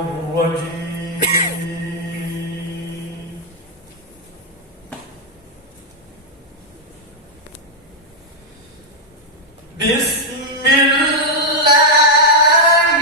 الرجيم بسم الله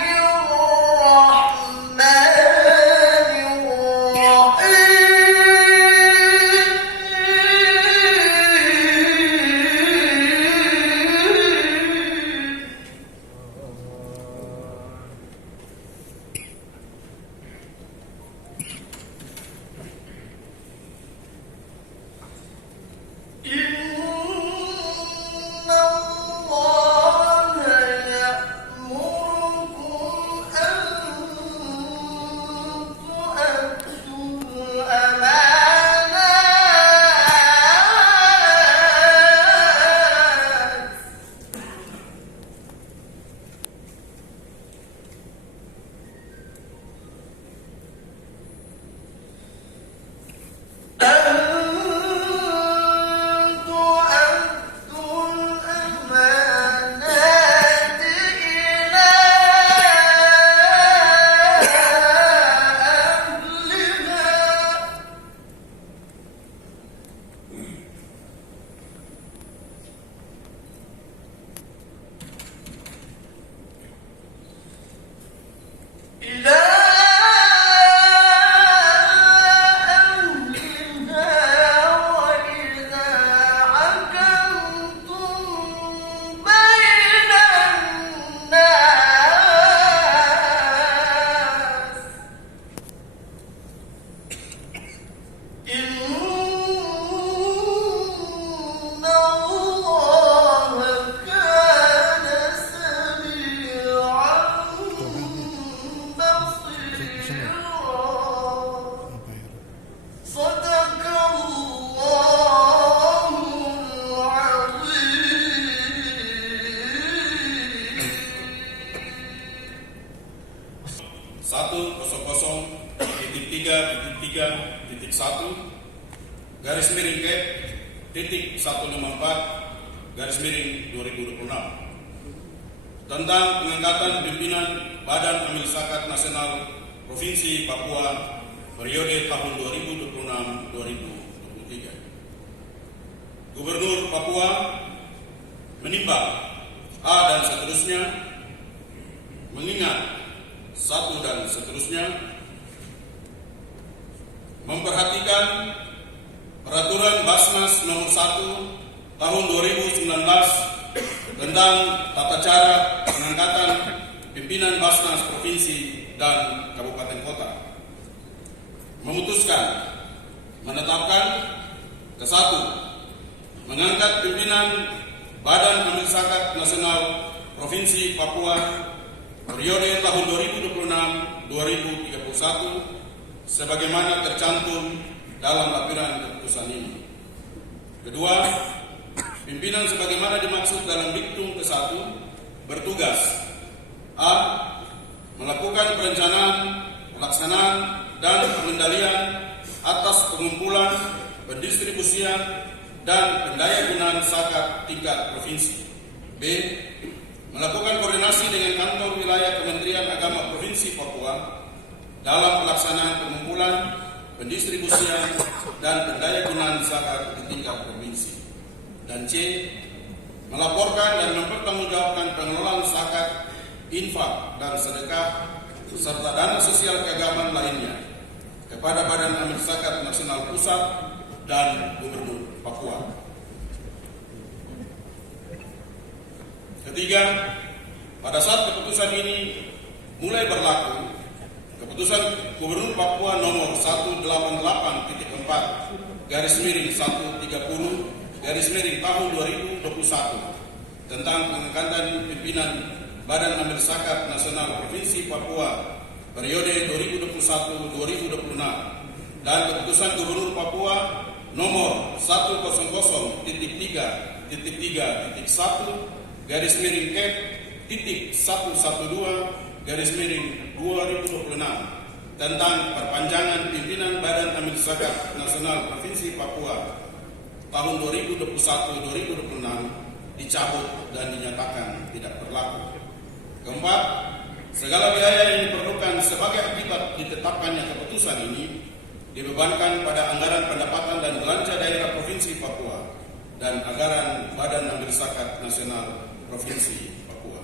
الرحمن (100.3.154) tentang pengangkatan pimpinan Badan Amil Zakat Nasional Provinsi Papua periode tahun 2026-2023. Gubernur Papua menimbang A dan seterusnya, mengingat 1 dan seterusnya, memperhatikan Peraturan Basnas Nomor 1 Tahun 2019 tentang tata cara pengangkatan pimpinan Basnas Provinsi dan Kabupaten Kota, memutuskan menetapkan ke-1, mengangkat pimpinan Badan Amil Zakat Nasional Provinsi Papua periode tahun 2026-2031 sebagaimana tercantum dalam lampiran keputusan ini. Kedua, pimpinan sebagaimana dimaksud dalam diktum ke-1 bertugas: A. Melakukan perencanaan, pelaksanaan, dan pengendalian atas pengumpulan, pendistribusian, dan pendayagunaan zakat tingkat provinsi. B. Melakukan koordinasi dengan kantor wilayah Kementerian Agama Provinsi Papua dalam pelaksanaan pengumpulan, pendistribusian, dan pendayagunaan zakat di tingkat provinsi. Dan C. Melaporkan dan mempertanggungjawabkan pengelolaan zakat, infak, dan sedekah serta dana sosial keagamaan lainnya kepada Badan Amil Zakat Nasional Pusat dan Gubernur Papua. Ketiga, pada saat keputusan ini mulai berlaku, Keputusan Gubernur Papua Nomor 188/130/tahun 2021 tentang pengangkatan pimpinan Badan Amil Zakat Nasional Provinsi Papua periode 2021-2026 dan Keputusan Gubernur Papua Nomor 100.3.3/112/2026 tentang perpanjangan pimpinan Badan Amil Zakat Nasional Provinsi Papua tahun 2021-2026 dicabut dan dinyatakan tidak berlaku. Keempat, Segala biaya yang diperlukan sebagai akibat ditetapkannya keputusan ini dibebankan pada anggaran pendapatan dan belanja daerah Provinsi Papua dan anggaran Badan Amil Zakat Nasional Provinsi Papua.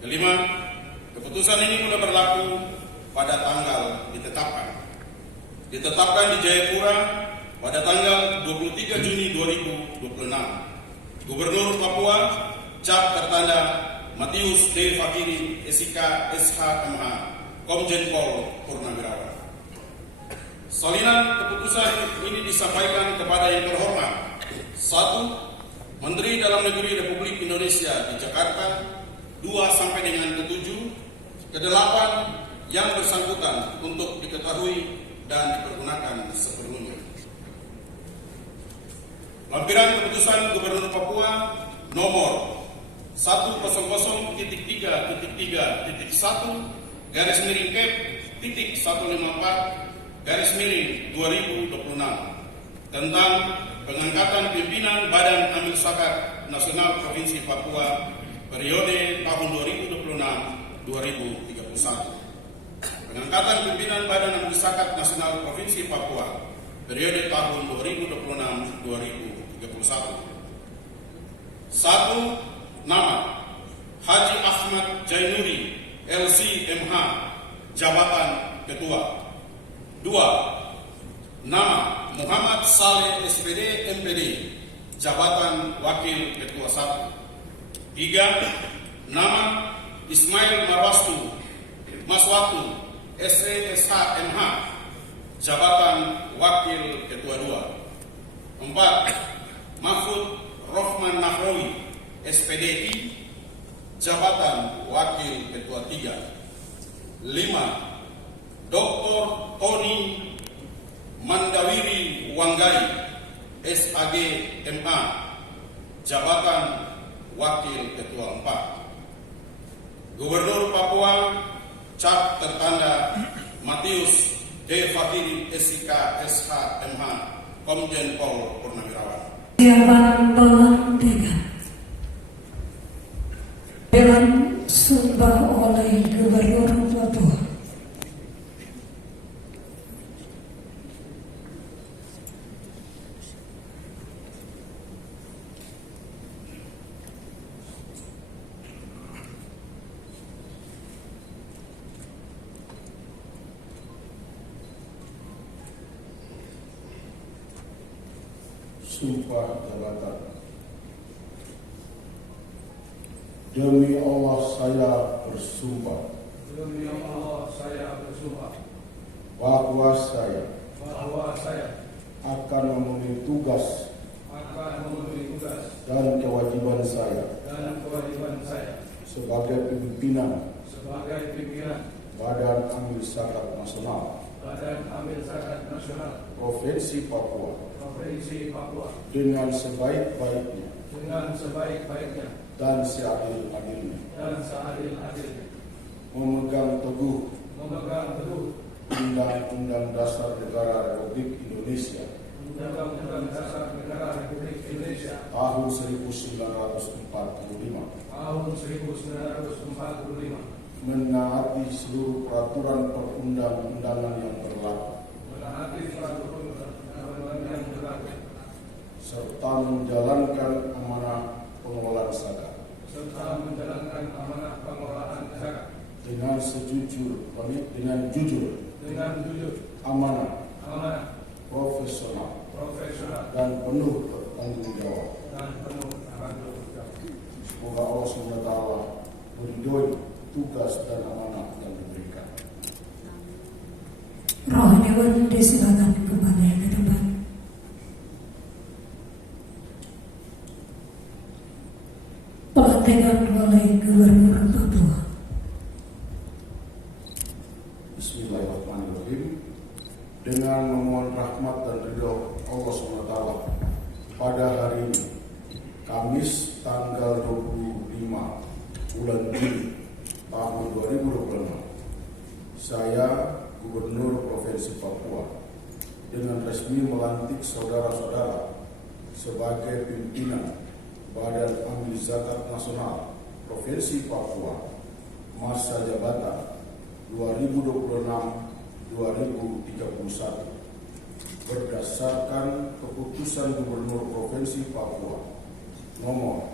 Kelima, keputusan ini mulai berlaku pada tanggal ditetapkan. Ditetapkan di Jayapura pada tanggal 23 Juni 2026. Gubernur Papua cap tertanda Matius D. Fakiri SIK SHMH Komjen Pol Purnawirawan. Salinan keputusan ini disampaikan kepada yang terhormat 1. Menteri Dalam Negeri Republik Indonesia di Jakarta 2 sampai dengan ke-7, ke-8 yang bersangkutan untuk diketahui dan dipergunakan sepenuhnya. Lampiran keputusan Gubernur Papua nomor 100.3.154/154/2026 tentang pengangkatan pimpinan Badan Amil Zakat Nasional Provinsi Papua periode tahun 2026-2031. Pengangkatan pimpinan Badan Amil Zakat Nasional Provinsi Papua periode tahun 2026-2031. 1. Nama Haji Ahmad Jainuri LC.MH Jabatan Ketua. 2. Nama Muhammad Saleh SPD MPD Jabatan Wakil Ketua 1. 3. Nama Ismail Maswatu SESH.MH Jabatan Wakil Ketua 2. 4. Mahfud Rohman Nahrawi SPDI Jabatan Wakil Ketua 3. 5. Dr. Tony Mandawiri Wanggai SAG MA Jabatan Wakil Ketua 4. Gubernur Papua cap tertanda Matius D. Fakiri SIK SHMH Komjen Pol Purnawirawan. Siapan pelantikan dengan sumpah oleh Gubernur Papua. Sumpah jabatan. Demi Allah saya bersumpah. Demi Allah saya bersumpah Bahwa saya akan memenuhi tugas dan kewajiban saya sebagai pimpinan Badan Amil Zakat Nasional Provinsi Papua dengan sebaik-baiknya dan seadil-adilnya, memegang teguh Undang-Undang Dasar Negara Republik Indonesia tahun 1945, menaati seluruh peraturan perundang-undangan yang berlaku, serta menjalankan amanah pengelolaan zakat dengan jujur, amanah, profesional, dan penuh bertanggung jawab. Semoga Allah SWT meridhoi tugas dan amanah yang diberikan. Roh Dewan disilakan kepada yang ke depan. Pelantikan oleh Gubernur Papua. Bismillahirrahmanirrahim. Dengan memohon rahmat dan ridho Allah SWT, pada hari ini, Kamis tanggal 25 bulan Juni tahun 2026, saya Gubernur Provinsi Papua dengan resmi melantik saudara-saudara sebagai pimpinan Badan Amil Zakat Nasional Provinsi Papua masa jabatan 2026-2031 berdasarkan keputusan Gubernur Provinsi Papua nomor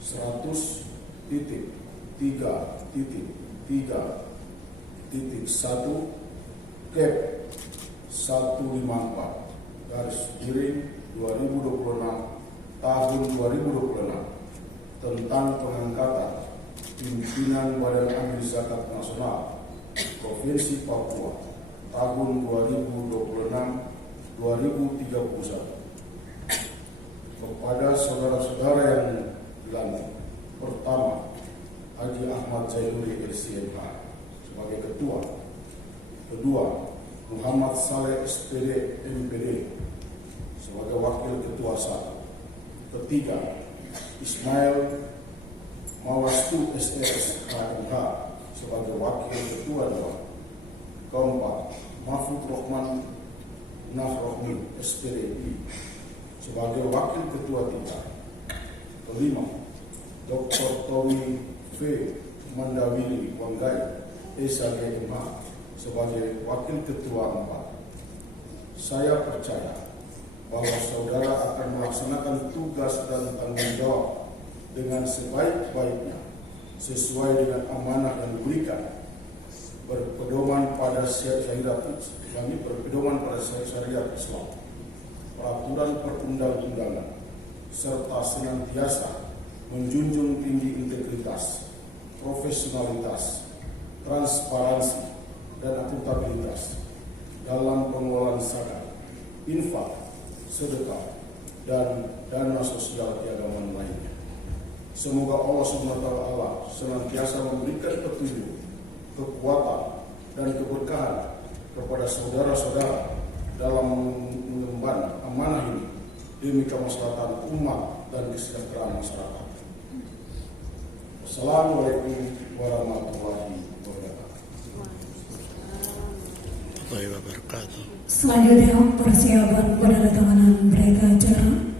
100.3.3.1 Kep 154/2026 tahun 2026 tentang pengangkatan pimpinan Badan Amil Zakat Nasional Provinsi Papua tahun 2026-2031 kepada saudara-saudara yang dilantik. Pertama, Haji Ahmad Zailuri LCMH sebagai ketua. Kedua, Muhammad Saleh SPD MPD sebagai wakil ketua 1. Ketiga, Ismail Mawastu SS KMH sebagai wakil ketua 2. Keempat, Mahfud Rohman Nahrohmi SPDI sebagai wakil ketua 3. Kelima, Dr. Tommy V. Mandawili Wanggai SAGMH sebagai wakil ketua 4. Saya percaya bahwa saudara akan melaksanakan tugas dan tanggung jawab dengan sebaik-baiknya sesuai dengan amanah yang diberikan, berpedoman pada syariat Islam, peraturan perundang-undangan, serta senantiasa menjunjung tinggi integritas, profesionalitas, transparansi, dan akuntabilitas dalam pengelolaan zakat, infak, sedekah, dan dana sosial keagamaan lainnya. Semoga Allah SWT senantiasa memberikan petunjuk, kekuatan, dan keberkahan kepada saudara-saudara dalam mengemban amanah ini demi kemaslahatan umat dan kesejahteraan masyarakat. Assalamualaikum warahmatullahi wabarakatuh. Selanjutnya persiapan penandatanganan berita acara.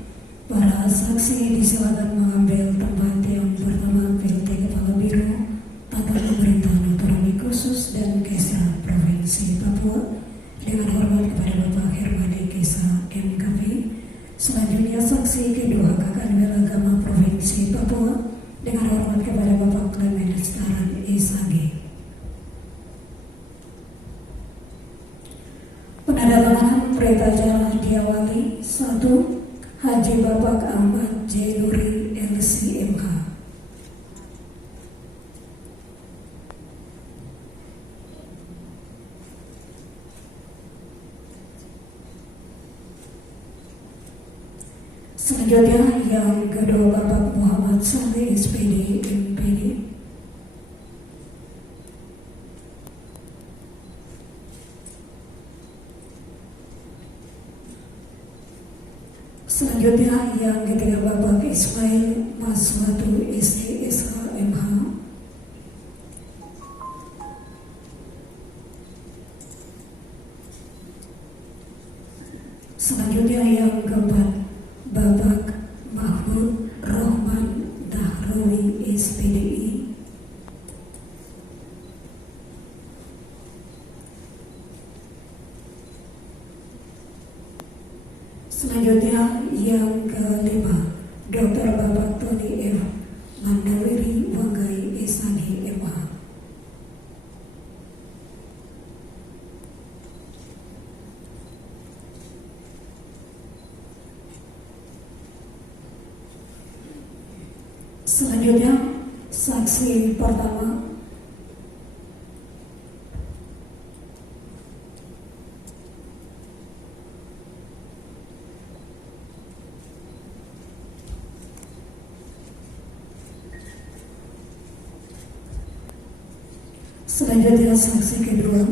Para saksi disilakan mengambil tempat yang pertama PLT Kepala Biro Tata Pemerintahan Otonomi Khusus dan Kesa Provinsi Papua dengan hormat kepada Bapak Hermadi Kesa MKP. Selanjutnya saksi kedua Kakanwil Agama Provinsi Papua dengan hormat kepada Bapak Clement Staran SAG. Penandatanganan berita acara diawali 1. Haji Bapak Ahmad Zailuri LCMH. Selanjutnya yang kedua Bapak Muhammad Saleh SPD MPD. Selanjutnya yang ketiga Bapak Ismail Maswatu SESH MH. Selanjutnya yang keempat Bapak Mahfud Rohman Nahrawi SPDI. Selanjutnya yang kelima Dr. Bapak Tony F. Mandawiri Wanggai SAG MH. Selanjutnya saksi pertama selanjutnya saksi kedua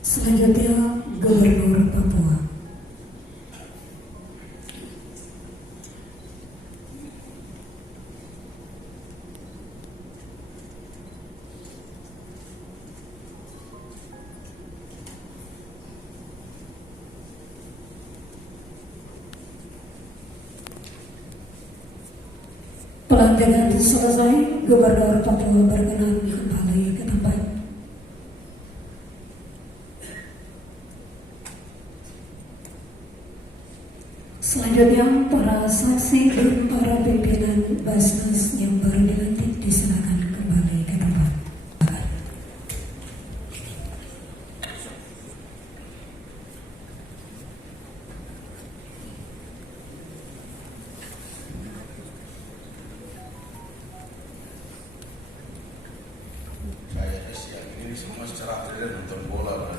selanjutnya Gubernur Papua. Pelantikan selesai, Gubernur Papua berkenan kembali ke tempat. Selanjutnya, para saksi dan para pimpinan Basnas yang baru dilantik disilakan kembali ke tempat. Kayaknya siang ini semua secara tidak nonton bola.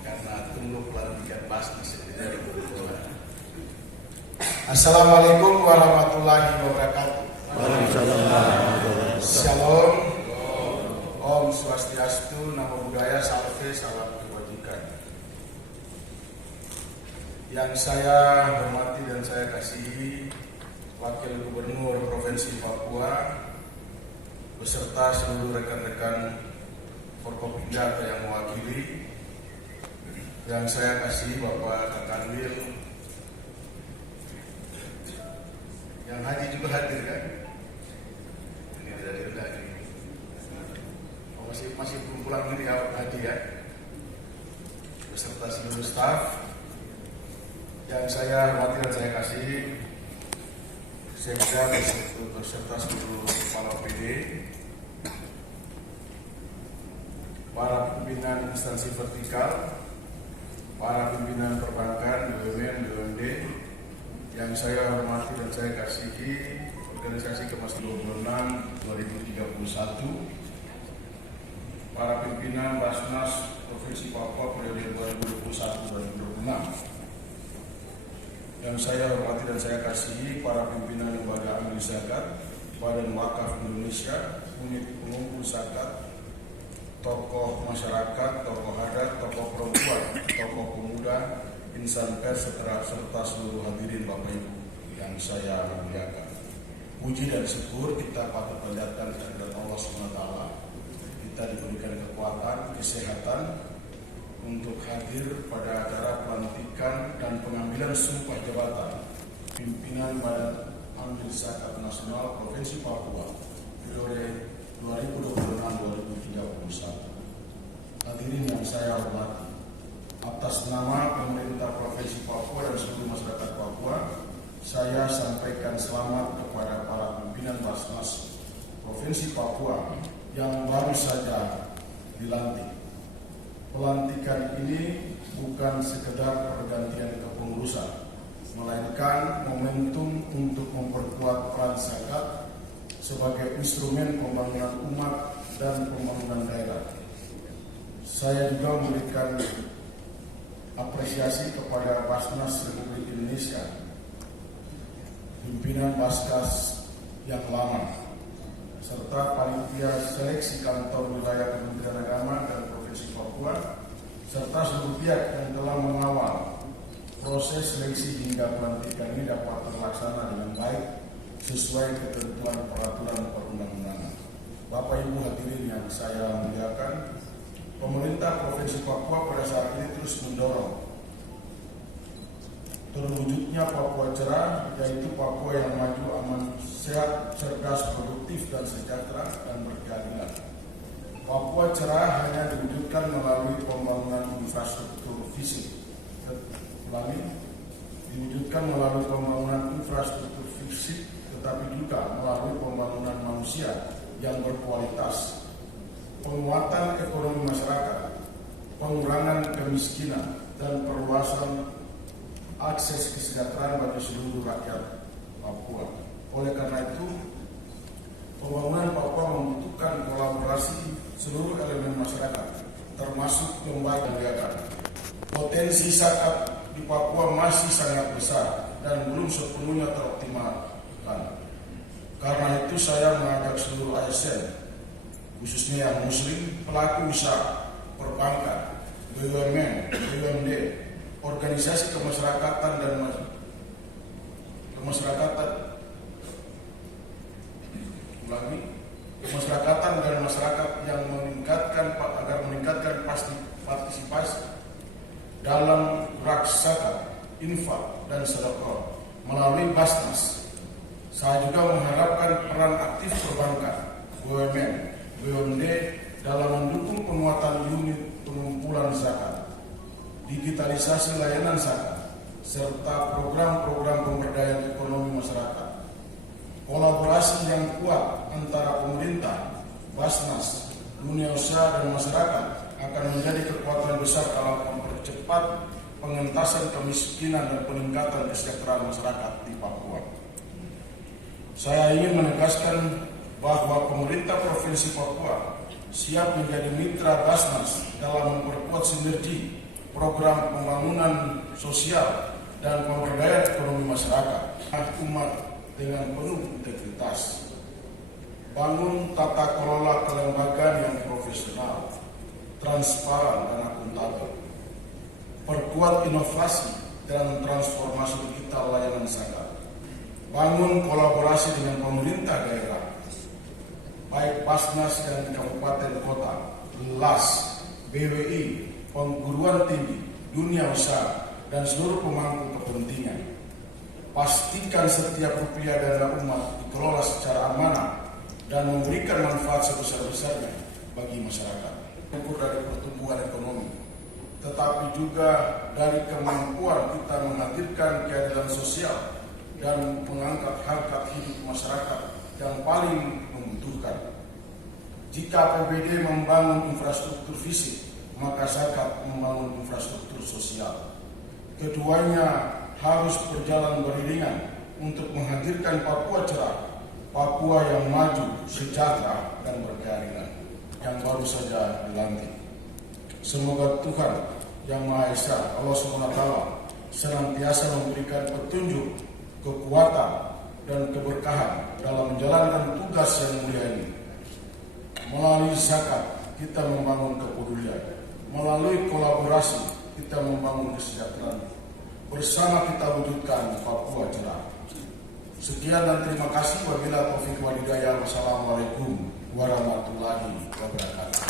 Karena tunggu pelantikan Basnas tidak nonton bola. Assalamualaikum warahmatullahi wabarakatuh. Shalom. Om Swastiastu, Namo Buddhaya, Salve, salam kebajikan. Yang saya hormati dan saya kasihi Wakil Gubernur Provinsi Papua beserta seluruh rekan-rekan Forkopimda yang mewakili, yang saya kasihi Bapak Kakanwil, yang haji juga hadir kan? Ini tidak direndah ini. Oh, masih belum pulang ini haji ya? Beserta seluruh staf yang saya hormati dan saya kasihi, Sekda beserta seluruh kepala PD, para pimpinan instansi vertikal, para pimpinan perbankan, BUMN, BUMD, yang saya hormati dan saya kasihi, organisasi Kemas 26 2031, para pimpinan Basnas Provinsi Papua periode 2021-2026. Yang saya hormati dan saya kasihi para pimpinan lembaga amil zakat, Badan Wakaf Indonesia, unit pengumpul zakat, tokoh masyarakat, tokoh adat, tokoh perempuan, tokoh pemuda, insan pers, serta seluruh hadirin Bapak Ibu yang saya muliakan. Puji dan syukur kita patut panjatkan kehadirat Allah SWT. Kita diberikan kekuatan, kesehatan untuk hadir pada acara pelantikan dan pengambilan sumpah jabatan pimpinan Badan Amil Zakat Nasional Provinsi Papua periode 2026-2031. Hadirin yang saya hormati, atas nama pemerintah Provinsi Papua dan seluruh masyarakat Papua, saya sampaikan selamat kepada para pimpinan Basnas Provinsi Papua yang baru saja dilantik. Pelantikan ini bukan sekedar pergantian kepengurusan, melainkan momentum untuk memperkuat peran zakat sebagai instrumen pembangunan umat dan pembangunan daerah. Saya juga memberikan apresiasi kepada Basnas Republik Indonesia, pimpinan Baskas yang lama, serta panitia seleksi kantor wilayah Kementerian Agama dan Provinsi Papua, serta seluruh pihak yang telah mengawal proses seleksi hingga pelantikan ini dapat terlaksana dengan baik sesuai ketentuan peraturan perundang-undangan. Bapak Ibu hadirin yang saya muliakan, pemerintah Provinsi Papua pada saat ini terus mendorong terwujudnya Papua cerah, yaitu Papua yang maju, aman, sehat, cerdas, produktif, dan sejahtera, dan berkeadilan. Papua cerah hanya diwujudkan melalui pembangunan infrastruktur fisik, tetapi juga melalui pembangunan manusia yang berkualitas, penguatan ekonomi masyarakat, pengurangan kemiskinan, dan perluasan akses kesejahteraan bagi seluruh rakyat Papua. Oleh karena itu, pembangunan Papua membutuhkan kolaborasi seluruh elemen masyarakat, termasuk lembaga negara. Potensi zakat di Papua masih sangat besar dan belum sepenuhnya teroptimalkan. Karena itu saya mengajak seluruh ASN, khususnya yang Muslim, pelaku usaha, perbankan, BUMN, BUMD, organisasi kemasyarakatan dan masyarakat yang meningkatkan partisipasi dalam gerak zakat, infak, dan sedekah, melalui Basnas. Saya juga mengharapkan peran aktif perbankan, BUMN, BUMD dalam mendukung penguatan unit pengumpulan zakat, digitalisasi layanan zakat, serta program-program pemberdayaan ekonomi masyarakat. Kolaborasi yang kuat antara pemerintah, Basnas, dunia usaha dan masyarakat akan menjadi kekuatan besar dalam mempercepat pengentasan kemiskinan dan peningkatan kesejahteraan masyarakat di Papua. Saya ingin menegaskan bahwa pemerintah Provinsi Papua siap menjadi mitra Basnas dalam memperkuat sinergi program pembangunan sosial dan pemberdayaan ekonomi masyarakat umat dengan penuh integritas. Bangun tata kelola kelembagaan yang profesional, transparan dan akuntabel. Perkuat inovasi dan transformasi digital layanan zakat. Bangun kolaborasi dengan pemerintah daerah, baik Basnas dan kabupaten kota, LAS, BWI, perguruan tinggi, dunia usaha, dan seluruh pemangku kepentingan. Pastikan setiap rupiah dana umat dikelola secara amanah dan memberikan manfaat sebesar-besarnya bagi masyarakat. Bukan dari pertumbuhan ekonomi, tetapi juga dari kemampuan kita menghadirkan keadilan sosial dan mengangkat harkat hidup masyarakat yang paling membutuhkan. Jika APBD membangun infrastruktur fisik, maka zakat membangun infrastruktur sosial. Keduanya harus berjalan beriringan untuk menghadirkan Papua cerah, Papua yang maju, sejahtera, dan berkeadilan yang baru saja dilantik. Semoga Tuhan Yang Maha Esa, Allah SWT, senantiasa memberikan petunjuk, kekuatan, dan keberkahan dalam menjalankan tugas yang mulia ini. Melalui zakat, kita membangun kepedulian. Melalui kolaborasi, kita membangun kesejahteraan. Bersama kita wujudkan Papua cerah. Sekian dan terima kasih. Wabillahi taufiq wal hidayah. Wassalamualaikum warahmatullahi wabarakatuh.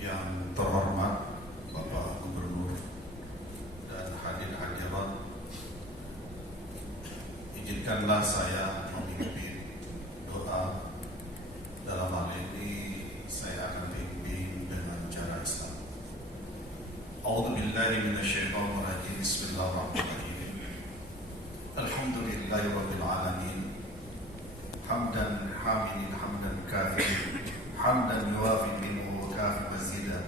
Yang terhormat Bapak Gubernur dan hadirin-hadirat, izinkanlah saya memimpin doa. Dalam hal ini saya akan pimpin dengan cara Islam. A'udzubillahi minasyaitonir rajim. Bismillahirrahmanirrahim. Alhamdulillahirabbil alamin. Hamdan hamidin hamdan kafirin hamdan yuwafi minhu wa kafi mazida.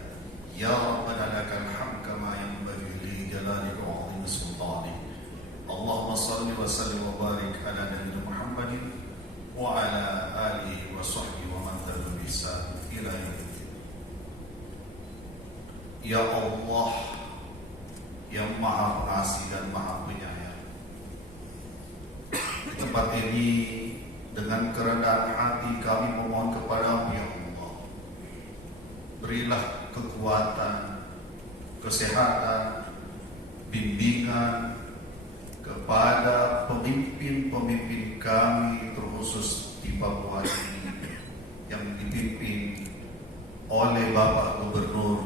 Ya Rabbana lakal hamd kama yanbaghi li jalalika wa 'azimi sultanik. Allahumma salli wa sallim wa barik ala nabiyyina Muhammadin wa ala alihi wa sahbihi wa man tabi'ahum bi ihsan ila yaumil. Ya Allah yang Maha Pengasih dan Maha Penyayang, di tempat ini dengan kerendahan hati kami memohon kepadamu ya Allah. Berilah kekuatan, kesehatan, bimbingan kepada pemimpin-pemimpin kami terkhusus di Papua ini yang dipimpin oleh Bapak Gubernur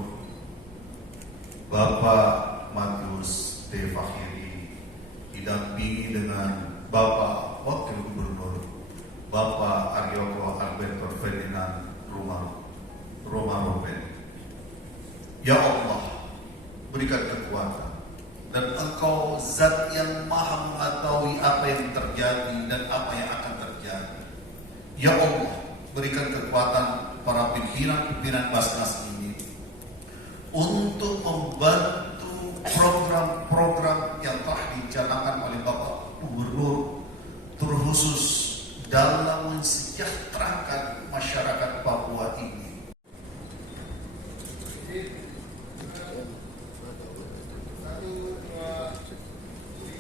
Bapak Matius D. Fakhiri, didampingi dengan Bapak Wakil Gubernur Bapak Aryoko Alberto Ferdinand Romaropen. Ya Allah, berikan kekuatan, dan Engkau zat yang maha mengetahui apa yang terjadi dan apa yang akan terjadi. Ya Allah, berikan kekuatan para pimpinan Basnas ini untuk membantu program-program yang telah dijalankan oleh Bapak Gubernur, terkhusus dalam mensejahterakan masyarakat Papua ini.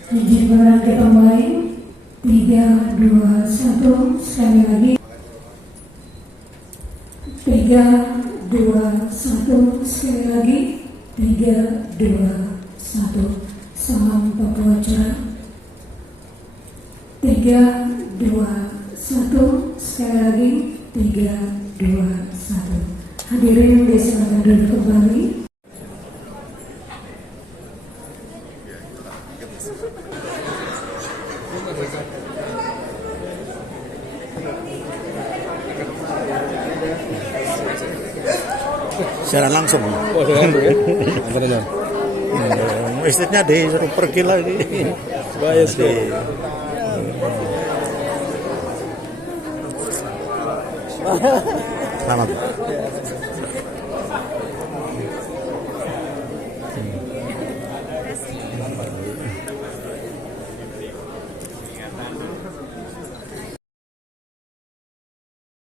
Izin berangkat kembali 3, 2, 1 sekali lagi 3, 2, 1 sekali lagi 3, 2, 1. Salam Papua cerah. 3, 2, 1 sekali lagi 3, 2, 1. Hadirin disilakan duduk kembali. Secara langsung. Oh, secara langsung ya? Antaranya. Istrinya disuruh pergi lagi. Bahaya sekali. Selamat.